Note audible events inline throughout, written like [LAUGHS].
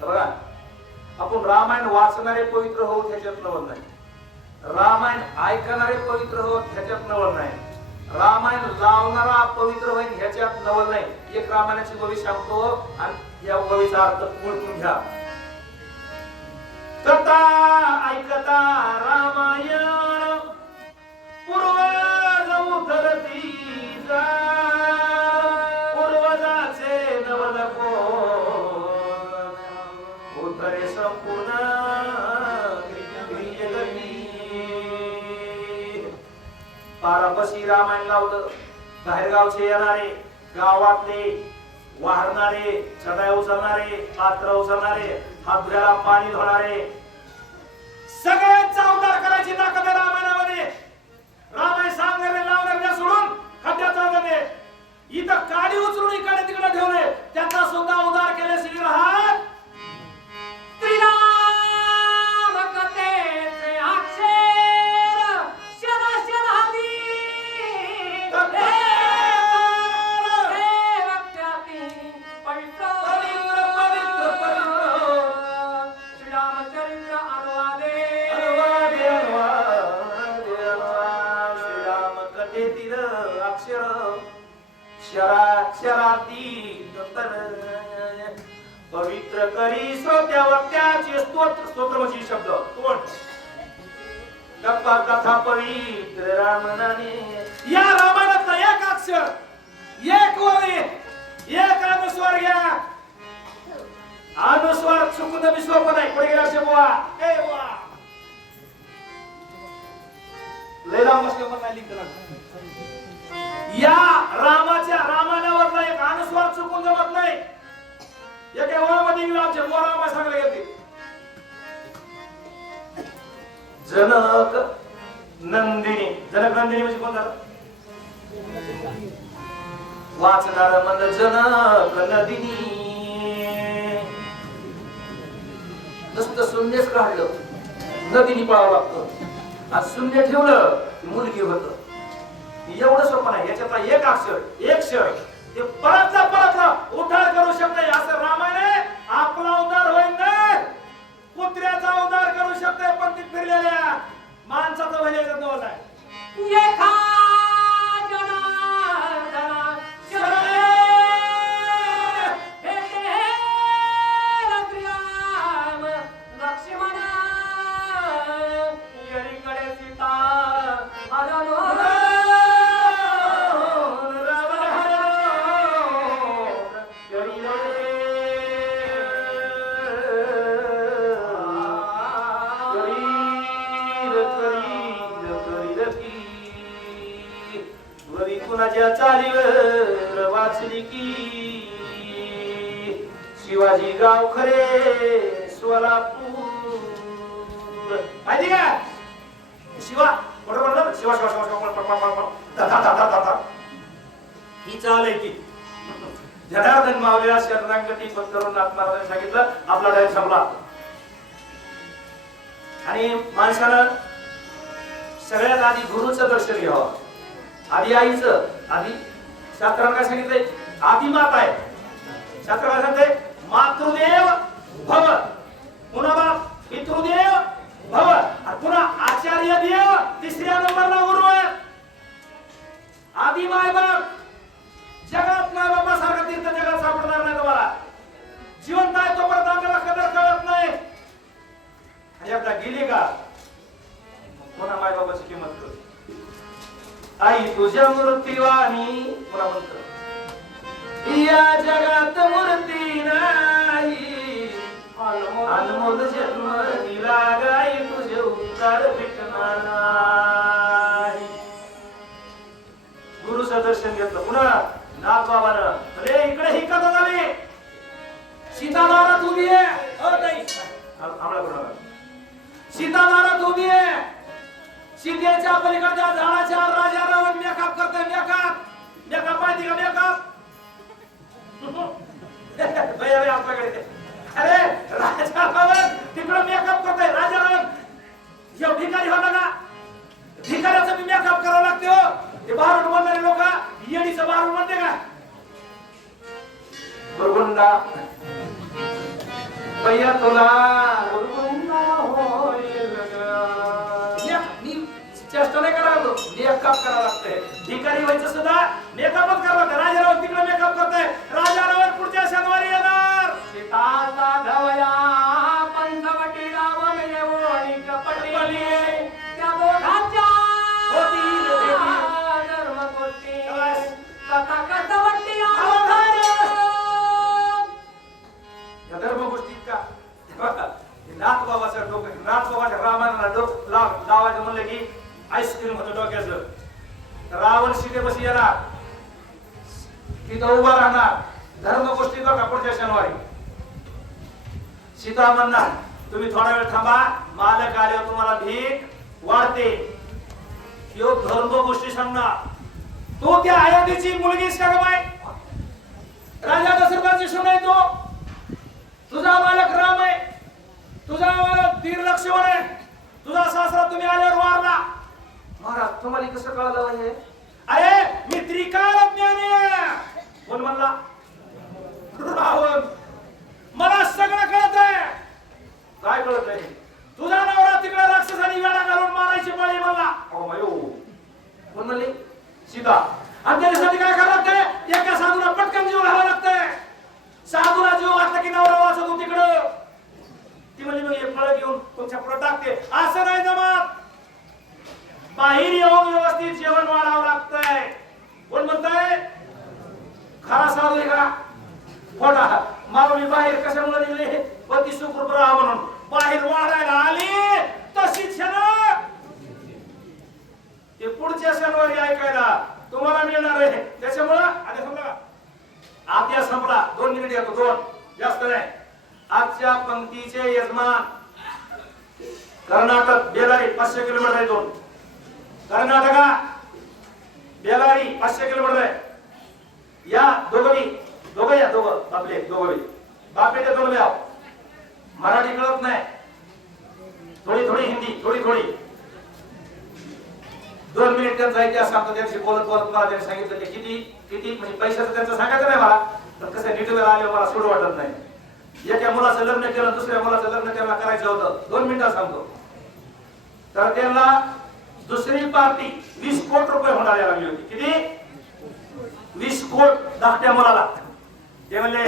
बघा आपण रामायण वाचणारे पवित्र होऊ त्याच्यात नवल नाही. रामायण ऐकणारे पवित्र होत ह्याच्यात नवल नाही. रामायण लावणारा पवित्र होईल ह्याच्यात नवल नाही. एक रामायणाची बवी सांगतो आणि या बवीचा अर्थ ओळखून घ्या. कथा ऐकता रामायण. पारापशी रामायण लावलं. बाहेरगावचे येणारे गावातले वाहणारे चढाई उचलणारे पात्र उचलणारे हातुऱ्याला पाणी धोणारे. सगळ्यांचा अवतार करायची ताकद रामायणामध्ये. रामायण सांगणे लावणारे सोडून खड्ड्याचा चालवणे इथं काडी उचलून इकडे तिकडे ठेवले. त्यांना सुद्धा उदार केले श्रीराम श्रीराम अक्षर. शराक्षराती पवित्र करी श्रोत्या वक्त्याचे स्तोत्र स्तोत्र म्हणजे शब्द. कोण? गप्पा कथा पवित्र रामनाने या रामायणातला एक अक्षर एक वरे एक अनुस्वार घ्या अनुस्वार चुकून विश्व पण आहे. पुढे गेला बुवा ए बुवा लय लांब असलं पण नाही लिहिलं या रामाच्या रामायणावरला एक अनुस्वार चुकून जमत नाही. एका ओळमध्ये इंग्लिश आमच्या मोरामा सांगले गेले जनक नंदिनी. जनक नंदिनी म्हणजे कोण झालं? वाचणार म्हणलं जनक नंदिनी. नुसतं शून्यच काढलं नदीने पळावं लागतं. आज शून्य ठेवलं मुलगी होत. एवढं सोपं नाही. याच्यातला एक अक्षर एक क्षर ते परतला परतला उद्धार करू शकते असं रामायण आहे आपला उद्धार होईल नाही कुत्र्याचा उद्धार करू शकते पण ती फिरलेल्या माणसाचा भले नवल कुणाच्या चालीवर वाचली की शिवाजी गाव खरे सोलापूर. माहिती का? शिवा बरोबर ना? शिवा शिवा शिवा शिवा ही चाल आहे ती. जनार्दन मावलेला शरणांगती पत्करून नाथमाराने सांगितलं आपला टाइम संपला. आणि माणसानं सगळ्यात आधी गुरुचं दर्शन घ्यावं. आधी आईचं आधी शास्त्रानं काय सांगितलंय आधी माता आहे. शास्त्र काय सांगते मातृदेव भव. पुन्हा बाप पितृदेव भव. पुन्हा आचार्य देव तिसऱ्या नंबरला गुरु आहे. आधी माय बाप. जगात माय बापासारखं तीर्थ जगात सापडणार नाही तुम्हाला. जिवंत आहे तोपर्यंत आपल्याला कदर कळत नाही. आणि एकदा गेली का? पुन्हा माय बाबाची किंमत करू आई तुझ्या मूर्तीवाणी पुन्हा म्हणतो या जगात मूर्ती नाही. अनमोल जन्म दिला गाई तुझे उपकार भेटणार नाही. गुरुचं दर्शन घेतलं. पुन्हा नाथ बाबानं. अरे इकडे ही कथा झाली. सीता दारात उभी आहे. आम्हाला सीता दारात उभी आहे. शिंद्याच्या पलीकडच्या झाडाच्या राजा रावण मेकअप करतोय मेकअप. मेकअप माहिती का मेकअप? [LAUGHS] आपल्याकडे अरे राजा मेकअप करावं लागतंय. भिकारी व्हायचं सुद्धा थोडा वेळ थांबा. मालक आल्यावर हो तुम्हाला भीक. वाढते. यो धर्म गोष्टी सांगणार. तो त्या अयोध्येची मुलगीच का बाय राजा दशरथाची सून आहे तो. तुझा मालक राम आहे. तुझा मालक दीर लक्ष्मण आहे. तुझा सासरा तुम्ही आल्यावर वारला. महाराज तुम्हाला कसं कळलं हे अरे मी त्रिकाल ज्ञानी आहे कोण म्हणला रावण मला सगळं कळत आहे काय कळत आहे तुझा नवरा तिकडे राक्षसाने वेळा घालून मारायची पाळी मला अहो मायो कोण म्हणले सीता आणि त्याच्यासाठी काय करावं लागतंय एका साधूला पटकन जीव घालावं लागतंय साधूला जीव घातला की नवरा वाचत होती तिकडं ती म्हणजे मग एक फळ घेऊन लागते असं नाही जमत. बाहेर येऊन व्यवस्थित जेवण वाढावं लागतंय. कोण म्हणताय? खरा साधू का? खोटा माऊली बाहेर कशामुळे निघले? पती सुखरूप राहा म्हणून. बाहेर वाढायला आली तशीच आहे ना ते पुढच्या शनिवारी ऐकायला तुम्हाला मिळणार आहे त्याच्यामुळं आता संपला आद्या संपला दोन मिनिट येतो दोन जास्त नाही आजच्या पंक्तीचे यजमान कर्नाटक बेलारी पाचशे किलोमीटर आहे दोन कर्नाटका बेलारी पाचशे आहे या दोघी दोघं या दोघं आपले दोघं बापेचे दोन व्याव मराठी कळत नाही. थोडी थोडी हिंदी थोडी थोडी. दोन मिनिट त्यांचा इतिहास सांगतो त्यांची बोलत बोलत मला त्यांनी सांगितलं की किती किती म्हणजे पैशाचं त्यांचं सांगायचं नाही मला तर कसं नीट वेळ आले मला सोड वाटत नाही. एका मुलाचं लग्न केलं दुसऱ्या मुलाचं लग्न त्यांना करायचं होतं. दोन मिनिटात सांगतो. तर त्यांना दुसरी पार्टी वीस कोटी रुपये होणार लागली होती. किती? वीस कोट धाकट्या मुलाला. ते म्हणले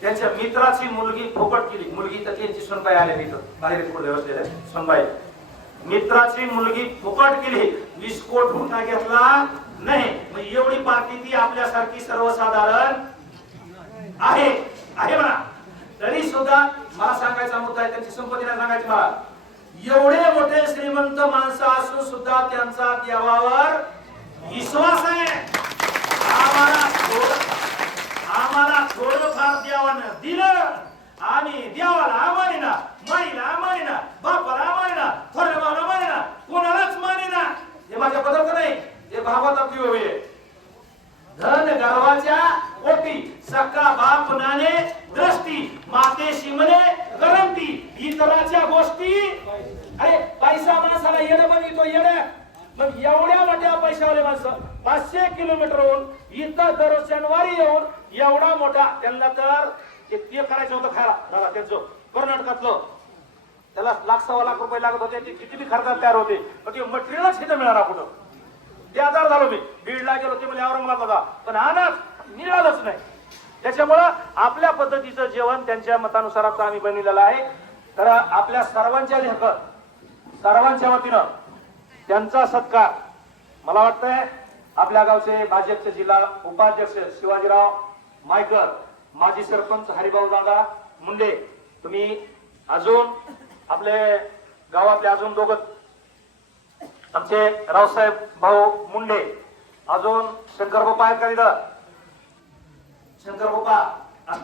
त्यांच्या मित्राची मुलगी फोकट केली. मुलगी तर त्यांची सोनबाई आले तिथं बाहेर पुढे बसलेले सोनबाई मित्राची मुलगी फुकट केली. वीस कोट हुंडा घेतला नाही. मग एवढी पार्टी ती आपल्यासारखी सर्वसाधारण आहे. आहे म्हणा. तरी सुद्धा मला सांगायचा मुद्दा आहे. त्यांची संपत्ती नाही सांगायची मला. एवढे मोठे श्रीमंत माणसं असून सुद्धा त्यांचा देवावर विश्वास आहे आम्हाला थोडं आम्हाला थोडंफार दिलं आणि देवाला मानिना माईला मानिना बापाला मानिना थोड्या भावाला मानिना कोणालाच मानिना. हे माझ्या पदार्थ नाही हे भागवतातली ओवी वेळ धन गर्वाच्या ओटी सका बाप नाने दृष्टी मातेशी म्हणे करंती इतराच्या गोष्टी. अरे पैसा माणसाला येणं पण येतो येणं. मग एवढ्या मोठ्या पैशावाले माणसं पाचशे किलोमीटरहून इथं दर शनिवारी येऊन एवढा मोठा त्यांना तर ते करायचं होतं खायला. दादा त्यांचं कर्नाटकातलं त्याला लाख सव्वा लाख रुपये लागत होते ते किती बी खर्चात तयार होते पण ते मटेरियलच इथं मिळणार कुठं? ते आजार झालो मी. बीडला गेलो ते म्हणजे दादा. पण अनाज मिळालंच नाही. त्याच्यामुळं आपल्या पद्धतीचं जेवण त्यांच्या मतानुसार आता आम्ही बनविलेलं आहे. तर आपल्या सर्वांच्या लेख सर्वांच्या वतीनं त्यांचा सत्कार मला वाटतंय आपल्या गावचे भाजपचे जिल्हा उपाध्यक्ष शिवाजीराव मायकर माजी सरपंच हरिभाऊ दादा मुंडे तुम्ही अजून आपले गावातले अजून दोघं आमचे रावसाहेब भाऊ मुंडे अजून शंकर बाप्पा आहेत का तिथं शंकर बाप्पा आ,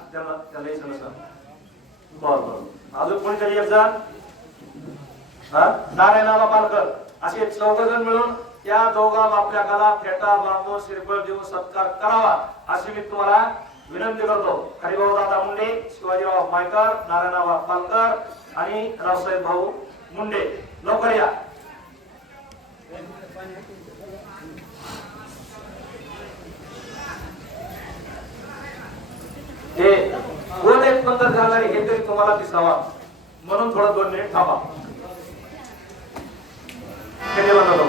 अजून कोणीतरी एक जण? हा? पालकर. असे चौघजण मिळून त्या दोघा बापल्याकाला फेटा बांधून श्रीफळ देऊन सत्कार करावा अशी मी तुम्हाला विनंती करतो. हरिभाऊ दादा मुंडे शिवाजीराव मायकर नारायणराव पालकर आणि रावसाहेब भाऊ मुंडे. लवकर या. हे कोण एक पंधर झाला हे तरी तुम्हाला दिसावा. म्हणून थोडं दोन मिनिट थांबा. ಧನ್ಯವಾದಗಳು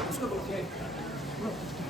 Let's go.